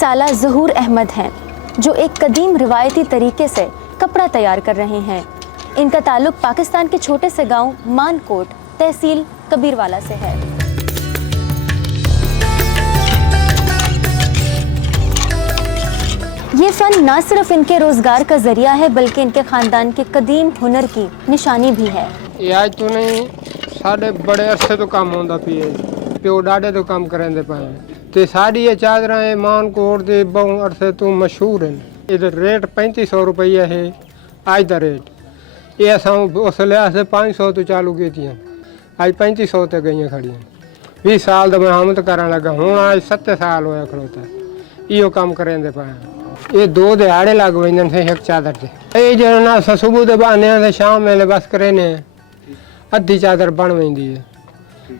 साला ज़हूर अहमद हैं, जो एक कदीम रिवायती तरीके से कपड़ा तैयार कर रहे हैं। इनका ताल्लुक पाकिस्तान के छोटे से गांव मानकोट, तहसील कबीरवाला से है। ये फ़न न सिर्फ इनके रोज़गार का ज़रिया है, बल्कि इनके ख़ानदान के कदीम हुनर की निशानी भी है। ये आज तो नहीं, साढ़े बड़े अरसे तो काम होंदा पिए, प्यो डाडे तो काम करेंदे पाए ते साड़ी ये चादरां मानकोट दे बहु अरसे तो मशहूर हैं। इधर रेट 3500 रुपया है आज का रेट। ये असां उस लिहाज से 500 तो चालू की थी, आज 3500 ते गई खड़ी। 20 साल तो मैं हमत करन लगा, हूँ आज 7 साल होया खड़ोता इो काम करेंदे पाए। ये 2 दिहाड़े लग वेंदे थे एक चादर ते। ये जो ना सुबह दे बहाने ते शाम वेले बस करे ने अद्धी चादर बन वेंदी है,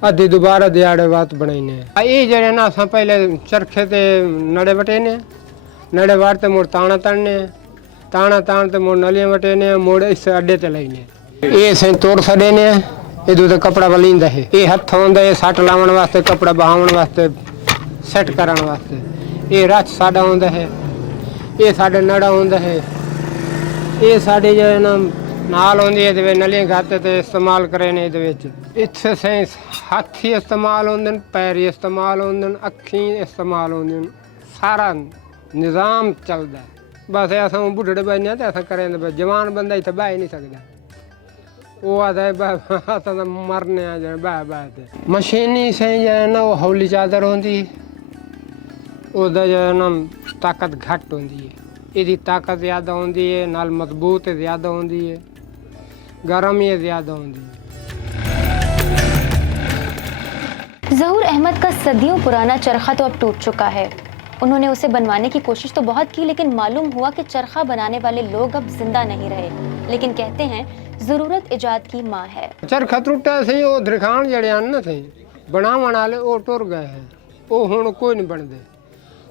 अद्धी दोबारा दिहाड़े बाद बनाईने। ये जड़े ना असां पहले चरखे ते नड़े वटेने, नड़े वारते मुड़ ताना तड़ने, ताना तान ते मुड़ नलियां वटेने, मुड़ इस अड्डे ते लईने। ये सही तोड़ छड़ेने, इदू ते कपड़ा वलींदा है। ये हथ होंदा है सट लावण वास्ते, कपड़ा बहावण वास्ते, सेट करन वास्ते। ये रच साडा होंदा है, ये साडे नड़ा होंदा है। ये साडे जो ना नाल होंदी है ते नलियां गाते ते इस्तेमाल करे ने। इत्थे सही हाथी इस्तेमाल होंदे, पैरी इस्तेमाल होंदे, अखी इस्तेमाल होंदे, सारा निज़ाम चलदा है। बस असां बुढ़ड़े बने ते असां करें, जवान बंदा इत्थे बह नहीं सकदा। वो आता है असां तो मरने आ जाए बह बह ते। मशीनी सही जो है ना वो हौली चादर होंदी, ओदा जो है ना ताकत घट होंदी है। इसकी ताकत ज़्यादा होंदी है, नाल मजबूत ज़्यादा होंदी है, गर्म ही ज़्यादा होंदी है। ज़हूर अहमद का सदियों पुराना चरखा तो अब टूट चुका है। उन्होंने उसे बनवाने की कोशिश तो बहुत की, लेकिन मालूम हुआ कि चरखा बनाने वाले लोग अब जिंदा नहीं रहे। लेकिन कहते हैं ज़रूरत इजाद की माँ है। चरखा टूटा से वो दरखान जड़े न थे बनावन वाले वो टुर गए हैं, वो हुण कोई नहीं बनते।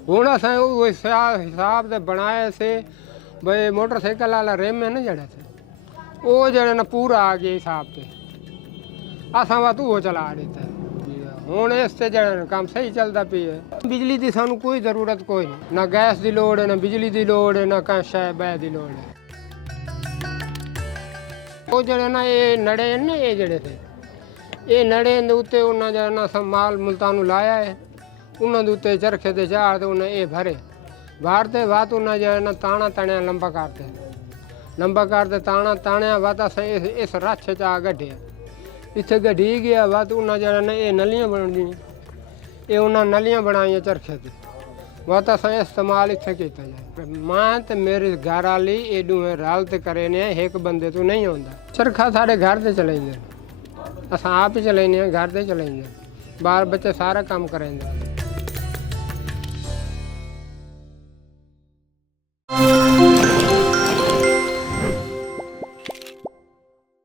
हुण असां उस हिसाब से बनाए से भाई मोटरसाइकिल वाला रेम है ना जड़े थे, वो जड़े ना पूरा आ गया हिसाब से, असां वा वो चला देता है। ਹੁਣ ਇਸ ਤੇ ਜਿਹੜਾ ਕੰਮ ਸਹੀ ਚੱਲਦਾ ਪਿਆ ਹੈ। ਬਿਜਲੀ ਦੀ ਸਾਨੂੰ ਕੋਈ ਜ਼ਰੂਰਤ ਕੋਈ ਨਹੀਂ, ਨਾ ਗੈਸ ਦੀ ਲੋੜ ਹੈ, ਨਾ ਬਿਜਲੀ ਦੀ ਲੋੜ ਹੈ, ਨਾ ਕਾਸ਼ਾ ਬੈ ਦੀ ਲੋੜ ਹੈ। ਉਹ ਜਿਹੜੇ ਨਾ ਇਹ ਨੜੇ ਨੇ, ਇਹ ਜਿਹੜੇ ਤੇ ਇਹ ਨੜੇ ਦੇ ਉੱਤੇ ਉਹਨਾਂ ਜਿਹੜਾ ਨਾ ਮਾਲ ਮੁਲਤਾਨ ਨੂੰ ਲਾਇਆ ਹੈ, ਉਹਨਾਂ ਦੇ ਉੱਤੇ ਚਰਖੇ ਤੇ ਝਾੜ ਤੇ ਉਹਨਾਂ ਇਹ ਭਰੇ ਬਾਹਰਤੇ ਬਾਤ ਉਹਨਾਂ ਜਿਹੜਾ ਨਾ ਤਾਣਾ ਤਣਿਆ ਲੰਬਾ ਕਰਦੇ ਤਾਣਾ ਤਾਣਿਆ ਬਾਤ ਅਸੀਂ ਇਸ ਰੱਛ ਚ ਆ ਗੱਢਿਆ। इत्थे गड्ढी गया बाद उन्हें जरा ने ये नलियां बन दी, ये उन्हें नलियां बनाई चरखे से बहुत अस इस्तेमाल इत्थे किया जाए। मैं तो मेरे घर वाली एडू रल तो करे ने, एक बंदे तो नहीं आता। चरखा साढ़े घर से चलेंगे, अस आप ही चलेंगे, घर से चलेंगे, बाल बच्चे सारा काम करेंगे।